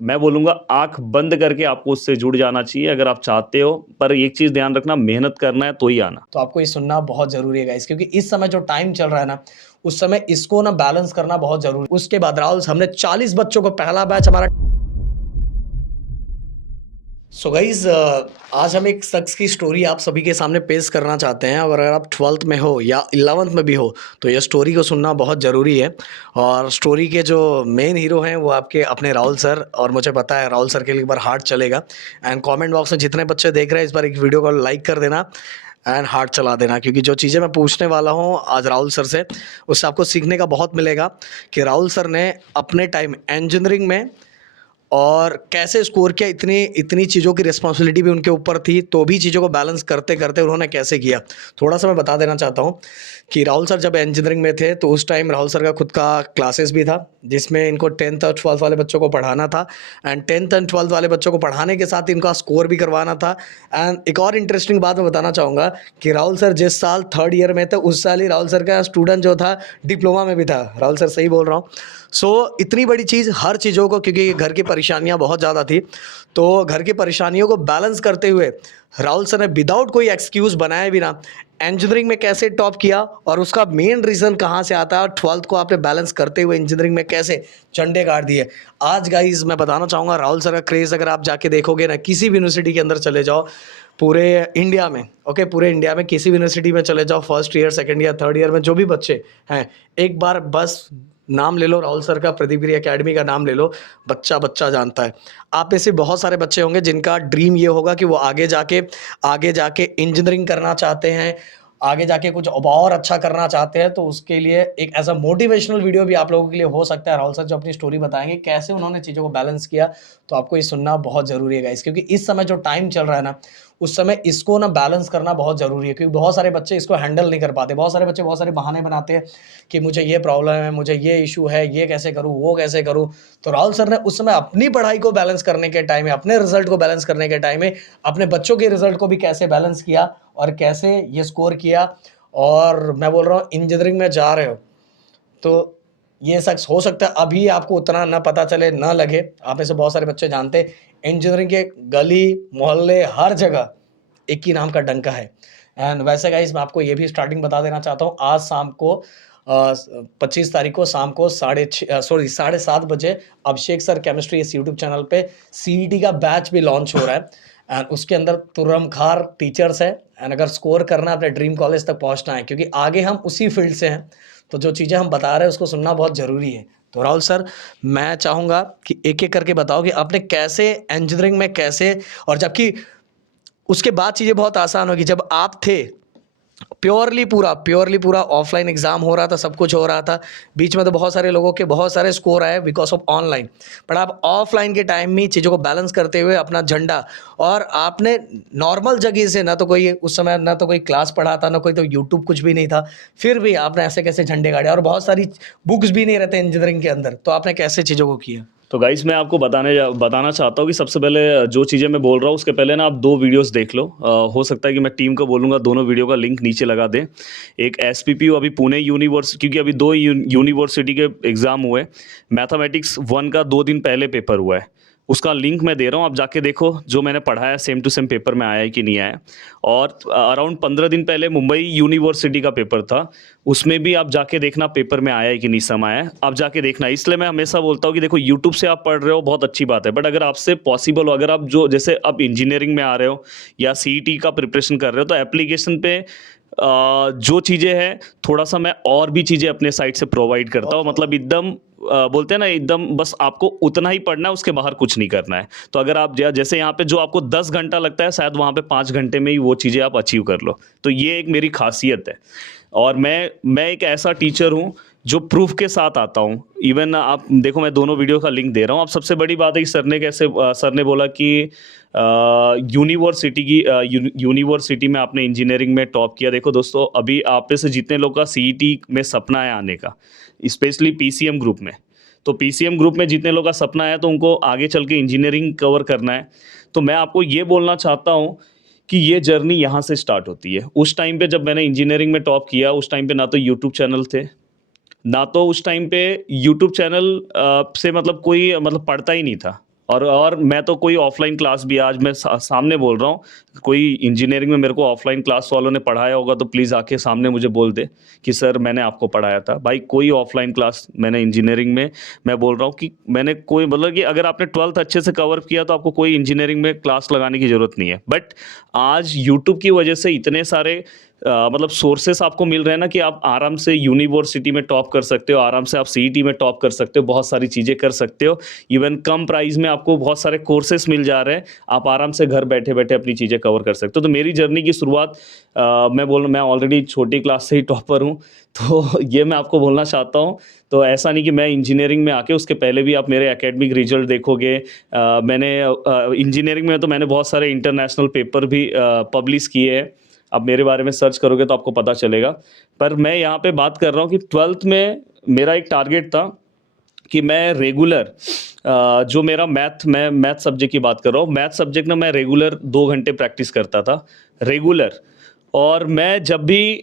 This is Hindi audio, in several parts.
मैं बोलूँगा आँख बंद करके आपको उससे जुड़ जाना चाहिए अगर आप चाहते हो, पर एक चीज़ ध्यान रखना, मेहनत करना है तो ही आना। तो आपको ये सुनना बहुत ज़रूरी है गाइस, क्योंकि इस समय जो टाइम चल रहा है ना, उस समय इसको ना बैलेंस करना बहुत ज़रूरी। उसके बाद राहुल, हमने 40 बच्चों को पहला बैच हमारा। सो गाइज, आज हम एक शख्स की स्टोरी आप सभी के सामने पेश करना चाहते हैं, और अगर आप 12th में हो या 11th में भी हो तो ये स्टोरी को सुनना बहुत ज़रूरी है। और स्टोरी के जो मेन हीरो हैं वो आपके अपने राहुल सर, और मुझे पता है राहुल सर के लिए एक बार हार्ट चलेगा। एंड कमेंट बॉक्स में जितने बच्चे देख रहे हैं इस बार एक वीडियो को लाइक कर देना एंड हार्ट चला देना, क्योंकि जो चीज़ें मैं पूछने वाला हूँ आज राहुल सर से, उससे आपको सीखने का बहुत मिलेगा कि राहुल सर ने अपने टाइम इंजीनियरिंग में और कैसे स्कोर किया। इतनी इतनी चीज़ों की रिस्पॉन्सिबिलिटी भी उनके ऊपर थी, तो भी चीज़ों को बैलेंस करते करते उन्होंने कैसे किया। थोड़ा सा मैं बता देना चाहता हूँ कि राहुल सर जब इंजीनियरिंग में थे तो उस टाइम राहुल सर का खुद का क्लासेस भी था, जिसमें इनको 10th और 12th वाले बच्चों को पढ़ाना था। एंड 10th एंड 12th वाले बच्चों को पढ़ाने के साथ इनका स्कोर भी करवाना था। एंड एक और इंटरेस्टिंग बात मैं बताना चाहूँगा कि राहुल सर जिस साल 3rd ईयर में थे उस साल ही राहुल सर का स्टूडेंट जो था डिप्लोमा में भी था। राहुल सर सही बोल रहा हूँ। सो इतनी बड़ी चीज़ हर चीज़ों को, क्योंकि घर की परेशानियां बहुत ज़्यादा थी, तो घर की परेशानियों को बैलेंस करते हुए राहुल सर ने विदाउट कोई एक्सक्यूज़ बनाए बिना इंजीनियरिंग में कैसे टॉप किया, और उसका मेन रीज़न कहाँ से आता है, और 12th को आपने बैलेंस करते हुए इंजीनियरिंग में कैसे झंडे गाड़ दिए। आज गाइज मैं बताना चाहूँगा राहुल सर का क्रेज़ अगर आप जाके देखोगे ना, किसी भी यूनिवर्सिटी के अंदर चले जाओ पूरे इंडिया में, ओके, पूरे इंडिया में किसी भी यूनिवर्सिटी में चले जाओ, first year, second year, third year में जो भी बच्चे हैं, एक बार बस नाम ले लो राहुल सर का, प्रदीप एकेडमी का नाम ले लो, बच्चा बच्चा जानता है। आप में से बहुत सारे बच्चे होंगे जिनका ड्रीम ये होगा कि वो आगे जाके इंजीनियरिंग करना चाहते हैं, आगे जाके कुछ और अच्छा करना चाहते हैं। तो उसके लिए एक एज अ मोटिवेशनल वीडियो भी आप लोगों के लिए हो सकता है। राहुल सर जो अपनी स्टोरी बताएंगे कैसे उन्होंने चीज़ों को बैलेंस किया, तो आपको ये सुनना बहुत ज़रूरी है गाइस, क्योंकि इस समय जो टाइम चल रहा है ना, उस समय इसको ना बैलेंस करना बहुत ज़रूरी है, क्योंकि बहुत सारे बच्चे इसको हैंडल नहीं कर पाते। बहुत सारे बच्चे बहुत सारे बहाने बनाते हैं कि मुझे ये प्रॉब्लम है, मुझे ये इशू है, ये कैसे करूँ, वो कैसे करूँ। तो राहुल सर ने उस समय अपनी पढ़ाई को बैलेंस करने के टाइम में, अपने रिजल्ट को बैलेंस करने के टाइम में, अपने बच्चों के रिजल्ट को भी कैसे बैलेंस किया और कैसे ये स्कोर किया। और मैं बोल रहा हूँ इंजीनियरिंग में जा रहे हो तो ये शख्स, हो सकता है अभी आपको उतना ना पता चले, ना लगे। आप में से बहुत सारे बच्चे जानते हैं इंजीनियरिंग के गली मोहल्ले हर जगह एक ही नाम का डंका है। एंड वैसे गाइस मैं आपको ये भी स्टार्टिंग बता देना चाहता हूँ, आज शाम को 25 तारीख को शाम को 7:30 बजे अभिषेक सर केमिस्ट्री इस यूट्यूब चैनल पे सीईटी का बैच भी लॉन्च हो रहा है। एंड उसके अंदर तुरमखार टीचर्स है। एंड अगर स्कोर करना है, अपने ड्रीम कॉलेज तक पहुंचना है, क्योंकि आगे हम उसी फील्ड से हैं, तो जो चीज़ें हम बता रहे हैं उसको सुनना बहुत ज़रूरी है। तो राहुल सर, मैं चाहूँगा कि एक एक करके बताओ कि आपने कैसे इंजीनियरिंग में कैसे, और जबकि उसके बाद चीज़ें बहुत आसान होगी। जब आप थे प्योरली पूरा ऑफलाइन एग्जाम हो रहा था, सब कुछ हो रहा था, बीच में तो बहुत सारे लोगों के बहुत सारे स्कोर आए बिकॉज ऑफ ऑनलाइन, बट आप ऑफलाइन के टाइम में चीज़ों को बैलेंस करते हुए अपना झंडा, और आपने नॉर्मल जगह से, ना तो कोई उस समय ना तो कोई क्लास पढ़ाता, ना कोई तो यूट्यूब कुछ भी नहीं था, फिर भी आपने ऐसे कैसे झंडे गाड़े, और बहुत सारी बुक्स भी नहीं रहते इंजीनियरिंग के अंदर, तो आपने कैसे चीज़ों को किया। तो गाइस मैं आपको बताना चाहता हूँ कि सबसे पहले जो चीज़ें मैं बोल रहा हूँ उसके पहले ना आप दो वीडियोस देख लो। हो सकता है कि मैं टीम को बोलूँगा दोनों वीडियो का लिंक नीचे लगा दें। एक एसपीपीयू अभी पुणे यूनिवर्सिटी, क्योंकि अभी दो यूनिवर्सिटी के एग्ज़ाम हुए, मैथमेटिक्स 1 का 2 दिन पहले पेपर हुआ है, उसका लिंक मैं दे रहा हूँ, आप जाके देखो जो मैंने पढ़ा है सेम टू सेम पेपर में आया है कि नहीं आया। और अराउंड 15 दिन पहले मुंबई यूनिवर्सिटी का पेपर था, उसमें भी आप जाके देखना पेपर में आया है कि नहीं सम आया है, आप जाके देखना। इसलिए मैं हमेशा बोलता हूँ कि देखो यूट्यूब से आप पढ़ रहे हो बहुत अच्छी बात है, बट अगर आपसे पॉसिबल हो, अगर आप जो जैसे अब इंजीनियरिंग में आ रहे हो या सीईटी का प्रिपरेशन कर रहे हो, तो एप्लीकेशन पे जो चीज़ें हैं थोड़ा सा मैं और भी चीज़ें अपने साइड से प्रोवाइड करता हूँ, मतलब एकदम बोलते हैं ना एकदम, बस आपको उतना ही पढ़ना है, उसके बाहर कुछ नहीं करना है। तो अगर आप जैसे यहाँ पे जो आपको 10 घंटा लगता है, शायद वहाँ पे 5 घंटे में ही वो चीज़ें आप अचीव कर लो। तो ये एक मेरी खासियत है, और मैं एक ऐसा टीचर हूँ जो प्रूफ के साथ आता हूँ। इवन आप देखो मैं दोनों वीडियो का लिंक दे रहा हूँ। अब सबसे बड़ी बात है कि सर ने बोला कि यूनिवर्सिटी में आपने इंजीनियरिंग में टॉप किया। देखो दोस्तों, अभी आप में से जितने लोग का सीईटी में सपना है आने का, स्पेशली पीसीएम ग्रुप में, तो पीसीएम ग्रुप में जितने लोग का सपना है तो उनको आगे चल के इंजीनियरिंग कवर करना है। तो मैं आपको ये बोलना चाहता हूँ कि ये जर्नी यहाँ से स्टार्ट होती है। उस टाइम पे जब मैंने इंजीनियरिंग में टॉप किया, उस टाइम पे ना तो यूट्यूब चैनल थे, ना तो उस टाइम पे यूट्यूब चैनल से मतलब कोई मतलब पढ़ता ही नहीं था। और मैं तो कोई ऑफलाइन क्लास भी, आज मैं सामने बोल रहा हूँ, कोई इंजीनियरिंग में मेरे को ऑफलाइन क्लास वालों ने पढ़ाया होगा तो प्लीज़ आके सामने मुझे बोल दे कि सर मैंने आपको पढ़ाया था। भाई कोई ऑफलाइन क्लास मैंने इंजीनियरिंग में, मैं बोल रहा हूँ कि मैंने कोई, मतलब कि अगर आपने 12th अच्छे से कवर किया तो आपको कोई इंजीनियरिंग में क्लास लगाने की ज़रूरत नहीं है। बट आज यूट्यूब की वजह से इतने सारे मतलब सोर्सेस आपको मिल रहे हैं ना कि आप आराम से यूनिवर्सिटी में टॉप कर सकते हो, आराम से आप सीईटी में टॉप कर सकते हो, बहुत सारी चीज़ें कर सकते हो। इवन कम प्राइस में आपको बहुत सारे कोर्सेस मिल जा रहे हैं, आप आराम से घर बैठे बैठे अपनी चीज़ें कवर कर सकते हो। तो मेरी जर्नी की शुरुआत मैं ऑलरेडी छोटी क्लास से ही टॉपर हूँ, तो ये मैं आपको बोलना चाहता हूँ। तो ऐसा नहीं कि मैं इंजीनियरिंग में आके, उसके पहले भी आप मेरे एकेडमिक रिजल्ट देखोगे, मैंने इंजीनियरिंग में तो मैंने बहुत सारे इंटरनेशनल पेपर भी पब्लिश किए हैं। आप मेरे बारे में सर्च करोगे तो आपको पता चलेगा। पर मैं यहाँ पे बात कर रहा हूँ कि 12th में मेरा एक टारगेट था कि मैं रेगुलर जो मेरा मैं मैथ सब्जेक्ट की बात कर रहा हूँ, मैथ सब्जेक्ट ना मैं रेगुलर 2 घंटे प्रैक्टिस करता था, रेगुलर। और मैं जब भी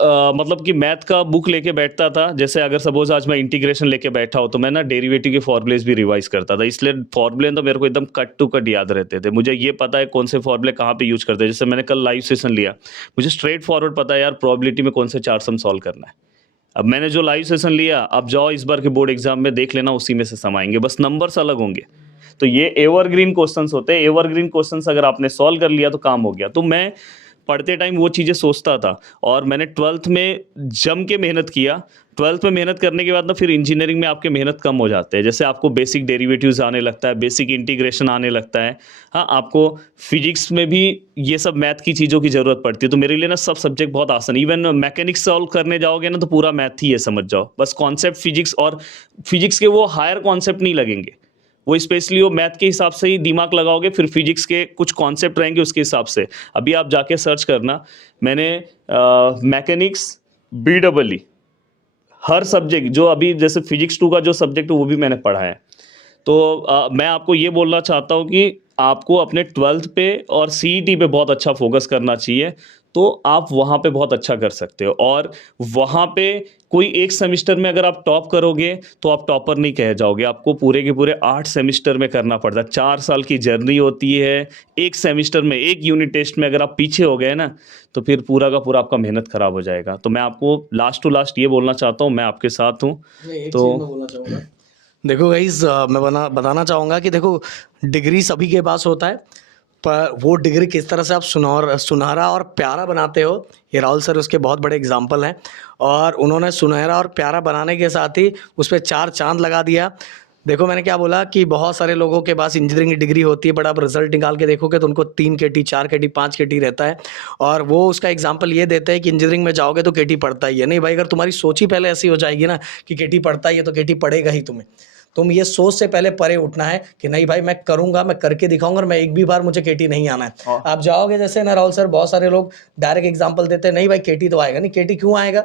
मतलब कि मैथ का बुक लेके बैठता था, जैसे अगर सपोज आज मैं इंटीग्रेशन लेके बैठा हूँ तो मैं ना डेरिवेटिव के फॉर्मूलेज भी रिवाइज करता था, इसलिए फॉर्मूले तो मेरे को एकदम कट टू कट याद रहते थे। मुझे ये पता है कौन से फॉर्मूले कहाँ पे यूज करते हैं। जैसे मैंने कल लाइव सेशन लिया, मुझे स्ट्रेट फॉरवर्ड पता है यार प्रोबेबिलिटी में कौन से 4 सम सॉल्व करना है। अब मैंने जो लाइव सेशन लिया, अब जाओ इस बार के बोर्ड एग्जाम में देख लेना, उसी में से सम आएंगे, बस नंबर्स अलग होंगे। तो ये एवरग्रीन क्वेश्चंस होते हैं। एवरग्रीन क्वेश्चंस अगर आपने सॉल्व कर लिया तो काम हो गया। तो मैं पढ़ते टाइम वो चीज़ें सोचता था, और मैंने 12th में जम के मेहनत किया। 12th में मेहनत करने के बाद ना फिर इंजीनियरिंग में आपके मेहनत कम हो जाते हैं। जैसे आपको बेसिक डेरिवेटिव्स आने लगता है, बेसिक इंटीग्रेशन आने लगता है। हाँ, आपको फिजिक्स में भी ये सब मैथ की चीज़ों की ज़रूरत पड़ती है। तो मेरे लिए ना सब सब्जेक्ट बहुत आसान, इवन मैकेनिक्स सॉल्व करने जाओगे ना तो पूरा मैथ ही है, समझ जाओ। बस कॉन्सेप्ट फिजिक्स, और फिजिक्स के वो हायर कॉन्सेप्ट नहीं लगेंगे, वो स्पेशली वो मैथ के हिसाब से ही दिमाग लगाओगे, फिर फिजिक्स के कुछ कॉन्सेप्ट रहेंगे उसके हिसाब से। अभी आप जाके सर्च करना, मैंने मैकेनिक्स BEE हर सब्जेक्ट जो अभी जैसे फिजिक्स 2 का जो सब्जेक्ट है वो भी मैंने पढ़ा है। तो मैं आपको ये बोलना चाहता हूँ कि आपको अपने 12th पे और सीईटी पे बहुत अच्छा फोकस करना चाहिए, तो आप वहाँ पे बहुत अच्छा कर सकते हो। और वहाँ पे कोई एक सेमेस्टर में अगर आप टॉप करोगे तो आप टॉपर नहीं कह जाओगे, आपको पूरे के पूरे 8 सेमेस्टर में करना पड़ता है। 4 साल की जर्नी होती है, एक सेमेस्टर में एक यूनिट टेस्ट में अगर आप पीछे हो गए ना तो फिर पूरा का पूरा आपका मेहनत खराब हो जाएगा। तो मैं आपको लास्ट टू लास्ट ये बोलना चाहता हूँ, मैं आपके साथ हूँ। नहीं, एक तो चीज़ मैं बोलना चाहूँगा। देखो गाइस, मैं बताना चाहूँगा कि देखो, डिग्री सभी के पास होता है, पर वो डिग्री किस तरह से आप सुनहरा और प्यारा बनाते हो, ये राहुल सर उसके बहुत बड़े एग्जाम्पल हैं। और उन्होंने सुनहरा और प्यारा बनाने के साथ ही उस पे 4 चाँद लगा दिया। देखो, मैंने क्या बोला कि बहुत सारे लोगों के पास इंजीनियरिंग की डिग्री होती है, बट आप रिजल्ट निकाल के देखोगे तो उनको 3 केटी, 4 केटी, 5 केटी रहता है। और वो उसका एग्जाम्पल ये देते हैं कि इंजीनियरिंग में जाओगे तो केटी पढ़ता ही है। नहीं भाई, अगर तुम्हारी सोच ही पहले ऐसी हो जाएगी ना कि केटी पढ़ता ही है तो केटी पढ़ेगा ही तुम्हें। तुम ये सोच से पहले परे उठना है कि नहीं भाई, मैं करूंगा, मैं करके दिखाऊंगा, और मैं एक भी बार मुझे केटी नहीं आना है। हाँ। आप जाओगे जैसे ना राहुल सर, बहुत सारे लोग डायरेक्ट एग्जाम्पल देते हैं, नहीं भाई केटी तो आएगा नहीं। केटी क्यों आएगा?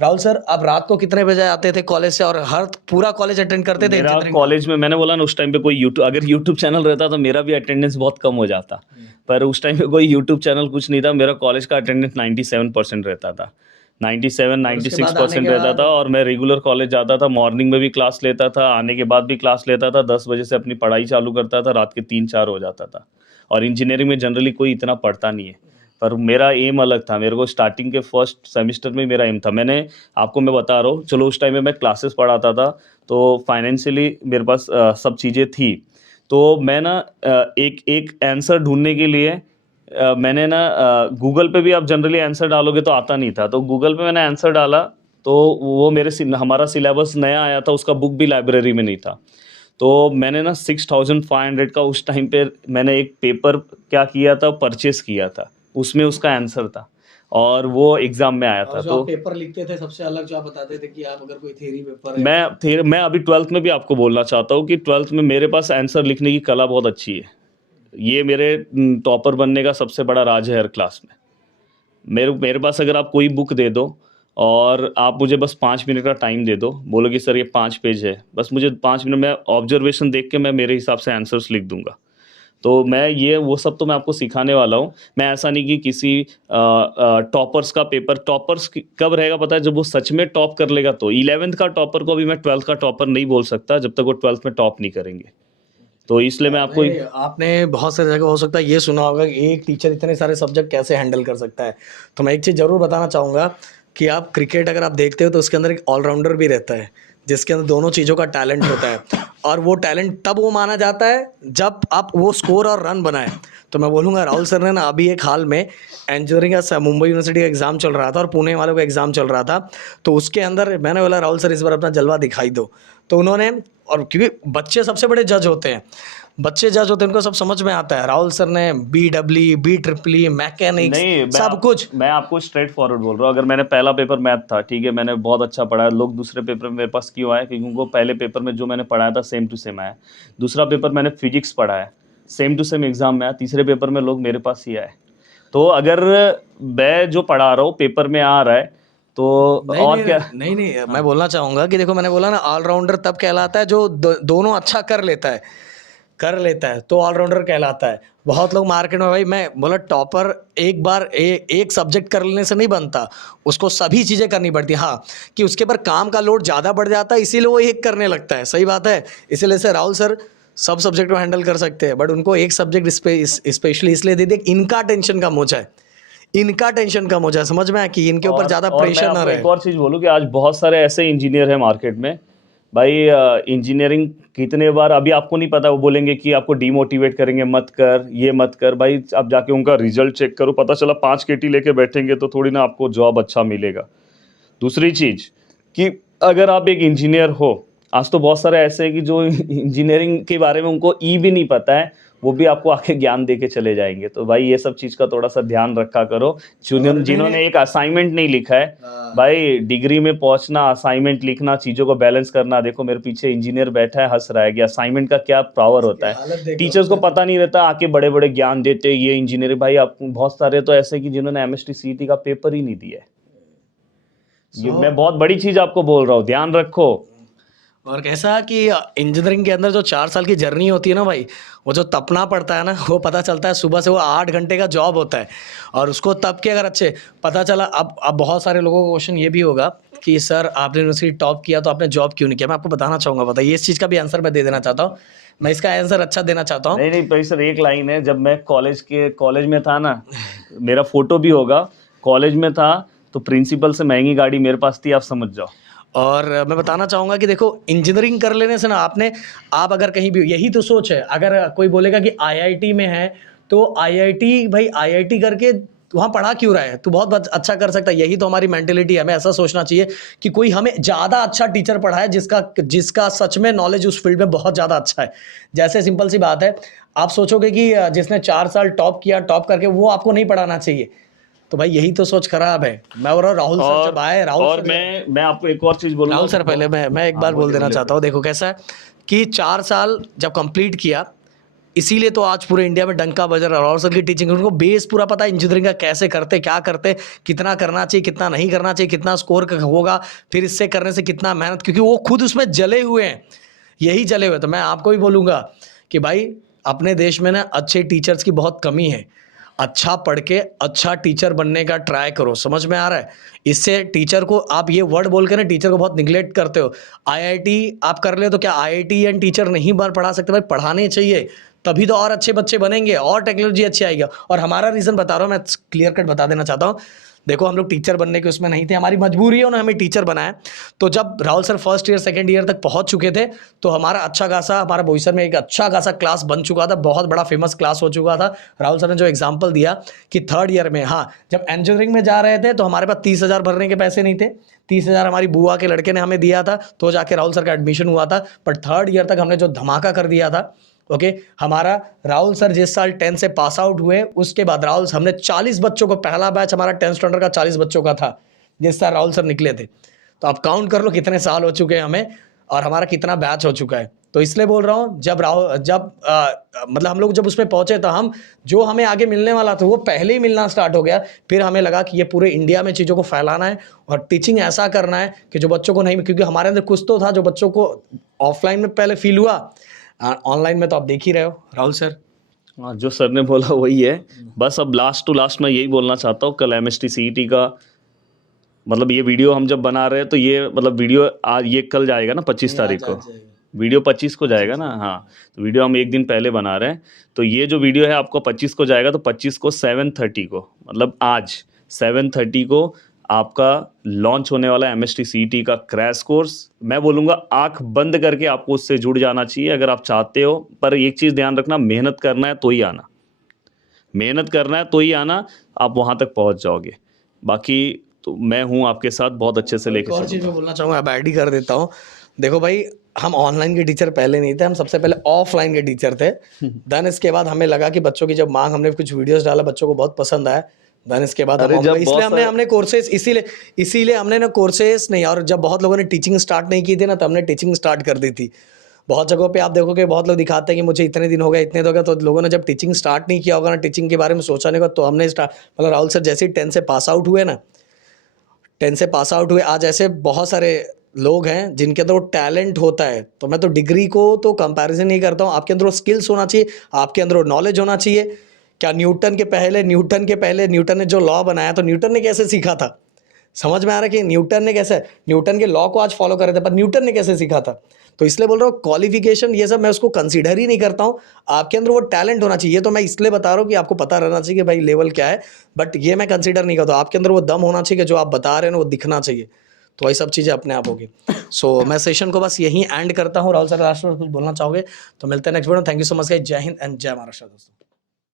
राहुल सर, आप रात को कितने बजे आते थे कॉलेज से और हर पूरा कॉलेज अटेंड करते थे मेरा इंजीनियरिंग? कॉलेज में, मैंने बोला ना उस टाइम पे कोई यूट्यूब, अगर यूट्यूब चैनल रहता तो मेरा भी अटेंडेंस बहुत कम हो जाता। पर उस टाइम पे कोई यूट्यूब चैनल कुछ नहीं था, मेरा कॉलेज का अटेंडेंस 97% रहता था, 97 और उसके बाद आने 96% के रहता था। बाद और मैं रेगुलर कॉलेज जाता था, मॉर्निंग में भी क्लास लेता था, आने के बाद भी क्लास लेता था, 10 बजे से अपनी पढ़ाई चालू करता था, रात के 3-4 हो जाता था। और इंजीनियरिंग में जनरली कोई इतना पढ़ता नहीं है, पर मेरा एम अलग था। मेरे को स्टार्टिंग के फर्स्ट सेमेस्टर में मेरा एम था, मैंने आपको मैं बता रहा हूँ, चलो उस टाइम में मैं क्लासेस पढ़ाता था तो फाइनेंशियली मेरे पास सब चीज़ें थी। तो मैं ना एक एक आंसर ढूंढने के लिए मैंने ना गूगल पे भी आप जनरली आंसर डालोगे तो आता नहीं था, तो गूगल पे मैंने आंसर डाला तो वो हमारा सिलेबस नया आया था, उसका बुक भी लाइब्रेरी में नहीं था। तो मैंने ना 6500 का उस टाइम पे मैंने एक पेपर क्या किया था, परचेस किया था, उसमें उसका आंसर था और वो एग्ज़ाम में आया और था। जो तो आप पेपर लिखते थे सबसे अलग, जो आप बताते थे कि आप अगर कोई थ्योरी पेपर है। मैं अभी 12th में भी आपको बोलना चाहता हूँ कि 12th में मेरे पास आंसर लिखने की कला बहुत अच्छी है। ये मेरे टॉपर बनने का सबसे बड़ा राज है हर क्लास में। मेरे मेरे पास अगर आप कोई बुक दे दो और आप मुझे बस 5 मिनट का टाइम दे दो, बोलो कि सर ये 5 पेज है, बस मुझे 5 मिनट में ऑब्जर्वेशन देख के मैं मेरे हिसाब से आंसर्स लिख दूंगा। तो मैं ये वो सब तो मैं आपको सिखाने वाला हूँ। मैं ऐसा नहीं कि किसी टॉपर्स का पेपर, कब रहेगा पता है, जब वो सच में टॉप कर लेगा। तो 11th का टॉपर को अभी मैं 12th का टॉपर नहीं बोल सकता जब तक वो 12th में टॉप नहीं करेंगे। तो इसलिए मैं आपको नहीं, आपने बहुत सारी जगह हो सकता है ये सुना होगा कि एक टीचर इतने सारे सब्जेक्ट कैसे हैंडल कर सकता है। तो मैं एक चीज़ ज़रूर बताना चाहूँगा कि आप क्रिकेट अगर आप देखते हो तो उसके अंदर एक ऑलराउंडर भी रहता है, जिसके अंदर दोनों चीज़ों का टैलेंट होता है। और वो टैलेंट तब वो माना जाता है जब आप वो स्कोर और रन बनाएँ। तो मैं बोलूँगा राहुल सर ने ना अभी एक हाल में इंजीनियरिंग का मुंबई यूनिवर्सिटी का एग्ज़ाम चल रहा था और पुणे वालों का एग्ज़ाम चल रहा था। तो उसके अंदर मैंने बोला राहुल सर इस बार अपना जलवा दिखाई दो। तो उन्होंने, और क्योंकि बच्चे सबसे बड़े जज होते हैं, बच्चे जज होते हैं, उनको सब समझ में आता है। राहुल सर ने BEE, BEE, मैकेनिक्स नहीं, सब कुछ। मैं आपको स्ट्रेट फॉरवर्ड बोल रहा हूँ। अगर मैंने पहला पेपर मैथ था, ठीक है, मैंने बहुत अच्छा पढ़ा है, लोग दूसरे पेपर में मेरे पास क्यों आए, क्योंकि उनको पहले पेपर में जो मैंने पढ़ाया था सेम टू सेम आया। दूसरा पेपर मैंने फिजिक्स पढ़ा है, सेम टू सेम एग्जाम में आया। तीसरे पेपर में लोग मेरे पास ही आए। तो अगर मैं जो पढ़ा रहा हूँ पेपर में आ रहा है तो नहीं और नहीं क्या। नहीं नहीं, मैं बोलना चाहूँगा कि देखो, मैंने बोला ना ऑलराउंडर तब कहलाता है जो दोनों अच्छा कर लेता है तो ऑलराउंडर कहलाता है। बहुत लोग मार्केट में, भाई मैं बोला टॉपर एक बार एक सब्जेक्ट कर लेने से नहीं बनता, उसको सभी चीज़ें करनी पड़ती हैं। हाँ, कि उसके ऊपर काम का लोड ज़्यादा बढ़ जाता है इसीलिए वो एक करने लगता है, सही बात है। इसीलिए से राहुल सर सब सब्जेक्ट में हैंडल कर सकते हैं, बट उनको एक सब्जेक्ट स्पेशली इसलिए दे दिया, इनका टेंशन कम हो जाए, इनका टेंशन कम हो जाए, समझ में आया, कि इनके ऊपर ज़्यादा और मैं प्रेशर ना आपको रहे। एक और चीज़ बोलूँ कि आज बहुत सारे ऐसे इंजीनियर हैं मार्केट में। भाई इंजीनियरिंग कितने बार, अभी आपको नहीं पता, वो बोलेंगे कि आपको डीमोटिवेट करेंगे, मत कर, ये मत कर। भाई अब जाके उनका रिजल्ट चेक करो, पता चला 5 KT लेके बैठेंगे तो थोड़ी ना आपको जॉब अच्छा मिलेगा। दूसरी चीज़ कि अगर आप एक इंजीनियर हो, आज तो बहुत सारे ऐसे हैं कि जो इंजीनियरिंग के बारे में उनको भी नहीं पता है, वो भी आपको आके ज्ञान दे के चले जाएंगे। तो भाई ये सब चीज़ का थोड़ा सा ध्यान रखा करो। और जिन्होंने एक असाइनमेंट नहीं लिखा है, हाँ, भाई डिग्री में पहुंचना, असाइनमेंट लिखना, चीज़ों को बैलेंस करना। देखो मेरे पीछे इंजीनियर बैठा है, हंस रहा है कि असाइनमेंट का क्या पावर इसकी होता है। हालत देखो। टीचर्स को पता नहीं रहता, आके बड़े बड़े ज्ञान देते ये इंजीनियर। भाई आप बहुत सारे तो ऐसे कि जिन्होंने MST CET का पेपर ही नहीं दिया है। ये सो मैं बहुत बड़ी चीज आपको बोल रहा हूँ, ध्यान रखो। और कैसा कि इंजीनियरिंग के अंदर जो 4 साल की जर्नी होती है ना भाई, वो जो तपना पड़ता है ना, वो पता चलता है सुबह से। वो 8 घंटे का जॉब होता है, और उसको तब के अगर अच्छे पता चला। अब बहुत सारे लोगों का क्वेश्चन ये भी होगा कि सर आपने यूनिवर्सिटी टॉप किया तो आपने जॉब क्यों नहीं किया। मैं आपको बताना चाहूँगा, बताइए, इस चीज़ का भी आंसर मैं दे देना चाहता हूँ। मैं इसका आंसर अच्छा देना चाहता हूँ। नहीं नहीं भाई सर, एक लाइन है। जब मैं कॉलेज में था ना, मेरा फोटो भी होगा, कॉलेज में था तो प्रिंसिपल से महंगी गाड़ी मेरे पास थी, आप समझ जाओ। और मैं बताना चाहूँगा कि देखो, इंजीनियरिंग कर लेने से ना आप अगर कहीं भी, यही तो सोच है। अगर कोई बोलेगा कि IIT में है तो IIT, भाई IIT करके वहाँ पढ़ा क्यों रहा है, तू बहुत अच्छा कर सकता है। यही तो हमारी मेंटेलिटी है। हमें ऐसा सोचना चाहिए कि कोई हमें ज़्यादा अच्छा टीचर पढ़ाए जिसका जिसका सच में नॉलेज उस फील्ड में बहुत ज़्यादा अच्छा है। जैसे सिंपल सी बात है, आप सोचोगे कि जिसने 4 साल टॉप किया, टॉप करके वो आपको नहीं पढ़ाना चाहिए। तो भाई यही तो सोच खराब है। मैं बोल रहा हूँ राहुल सर जब आए, और मैं आपको एक और चीज बोलूंगा राहुल सर, पहले मैं एक हाँ बार बोल बोलिए देना बोलिए चाहता हूँ। देखो कैसा है कि 4 साल जब कंप्लीट किया, इसीलिए तो आज पूरे इंडिया में डंका बज रहा है। राहुल सर की टीचिंग, उनको बेस पूरा पता है इंजीनियरिंग का, कैसे करते, क्या करते, कितना करना चाहिए, कितना नहीं करना चाहिए, कितना स्कोर होगा, फिर इससे करने से कितना मेहनत, क्योंकि वो खुद उसमें जले हुए हैं, यही जले हुए। तो मैं आपको भी बोलूँगा कि भाई अपने देश में ना अच्छे टीचर्स की बहुत कमी है। अच्छा पढ़ के अच्छा टीचर बनने का ट्राई करो, समझ में आ रहा है। इससे टीचर को, आप ये वर्ड बोल के ना टीचर को बहुत निगलेक्ट करते हो। IIT आप कर ले तो क्या IIT एंड टीचर नहीं बार पढ़ा सकते? भाई पढ़ाने चाहिए, तभी तो और अच्छे बच्चे बनेंगे और टेक्नोलॉजी अच्छी आएगी। और हमारा रीज़न बता रहा हूँ, मैं क्लियर कट बता देना चाहता हूँ। देखो हम लोग टीचर बनने के उसमें नहीं थे, हमारी मजबूरी है, उन्होंने हमें टीचर बनाया। तो जब Rahul sir first year second year तक पहुंच चुके थे, तो हमारा अच्छा खासा, हमारा बोईसर में एक अच्छा खासा क्लास बन चुका था, बहुत बड़ा फेमस क्लास हो चुका था। राहुल सर ने जो एग्जाम्पल दिया कि थर्ड ईयर में, हाँ, जब इंजीनियरिंग में जा रहे थे तो हमारे पास 30,000 भरने के पैसे नहीं थे। 30,000 हमारी बुआ के लड़के ने हमें दिया था, तो जाके राहुल सर का एडमिशन हुआ था। पर थर्ड ईयर तक हमने जो धमाका कर दिया था, ओके। हमारा राहुल सर जिस साल 10 से पास आउट हुए, उसके बाद राहुल हमने 40 बच्चों को, पहला बैच हमारा 10 स्टैंडर्ड का 40 बच्चों का था जिस साल राहुल सर निकले थे। तो आप काउंट कर लो कितने साल हो चुके हैं हमें, और हमारा कितना बैच हो चुका है। तो इसलिए बोल रहा हूँ, मतलब हम लोग जब उसमें पहुंचे तो हम, जो हमें आगे मिलने वाला था वो पहले ही मिलना स्टार्ट हो गया। फिर हमें लगा कि ये पूरे इंडिया में चीज़ों को फैलाना है और टीचिंग ऐसा करना है कि जो बच्चों को नहीं, क्योंकि हमारे अंदर कुछ तो था जो बच्चों को ऑफलाइन में पहले फील हुआ, ऑनलाइन में तो आप देख ही रहे हो राहुल सर। हाँ, जो सर ने बोला वही है। बस अब लास्ट टू लास्ट मैं यही बोलना चाहता हूँ, कल MST CET का, मतलब ये वीडियो हम जब बना रहे हैं तो ये मतलब वीडियो आज, ये कल जाएगा ना 25 तारीख को। वीडियो 25 को जाएगा ना, हाँ, तो वीडियो हम एक दिन पहले बना रहे हैं। तो ये जो वीडियो है आपको 25 को जाएगा, तो 25 को 7:30 को, मतलब आज 7:30 को आपका लॉन्च होने वाला है MST CET का क्रैश कोर्स। मैं बोलूँगा आंख बंद करके आपको उससे जुड़ जाना चाहिए अगर आप चाहते हो, पर एक चीज़ ध्यान रखना, मेहनत करना है तो ही आना, मेहनत करना है तो ही आना, आप वहाँ तक पहुँच जाओगे। बाकी तो मैं हूँ आपके साथ, बहुत अच्छे से एक लेके और चीज़ चलूँगा। मैं बोलना चाहूँगा, अब ऐड ही कर देता हूँ। देखो भाई, हम ऑनलाइन के टीचर पहले नहीं थे, हम सबसे पहले ऑफलाइन के टीचर थे। देन इसके बाद हमें लगा कि बच्चों की जब मांग, हमने कुछ वीडियोस डाला, बच्चों को बहुत पसंद आया। देन इसके बाद हम अरे जब इसलिए बहुत हमने सारे हमने कोर्सेज इसीलिए हमने ना कोर्सेज नहीं, और जब बहुत लोगों ने टीचिंग स्टार्ट नहीं की थी ना, तो हमने टीचिंग स्टार्ट कर दी थी। बहुत जगहों पे आप देखोगे, बहुत लोग दिखाते हैं कि मुझे इतने दिन हो गए, इतने दिन हो गए, तो लोगों ने जब टीचिंग स्टार्ट नहीं किया होगा ना, टीचिंग के बारे में सोचा नहीं होगा, तो हमने स्टार्ट, मतलब राहुल सर जैसे ही 10 से पास आउट हुए ना, 10 से पास आउट हुए, आज ऐसे बहुत सारे लोग हैं जिनके अंदर वो टैलेंट होता है। तो मैं तो डिग्री को तो कंपैरिजन नहीं करता हूँ, आपके अंदर वो स्किल्स होना चाहिए, आपके अंदर वो नॉलेज होना चाहिए। क्या न्यूटन ने जो लॉ बनाया, तो न्यूटन ने कैसे सीखा था? समझ में आ रहा है कि न्यूटन के लॉ को आज फॉलो कर रहे थे, पर न्यूटन ने कैसे सीखा था? तो इसलिए बोल रहा हूँ, क्वालिफिकेशन ये सब मैं उसको कंसीडर ही नहीं करता हूँ। आपके अंदर वो टैलेंट होना चाहिए, तो मैं इसलिए बता रहा हूँ कि आपको पता रहना चाहिए कि भाई लेवल क्या है। बट ये मैं कंसीडर नहीं करता, आपके अंदर वो दम होना चाहिए कि जो आप बता रहे हैं ना, वो दिखना चाहिए। तो वही सब चीज़ें अपने आप होगी। सो मैं सेशन को बस यहीं एंड करता हूँ। राहुल सर, लास्ट में कुछ बोलना चाहोगे तो मिलते हैं next video. Thank you so much guys, जय हिंद एंड जय महाराष्ट्र दोस्तों।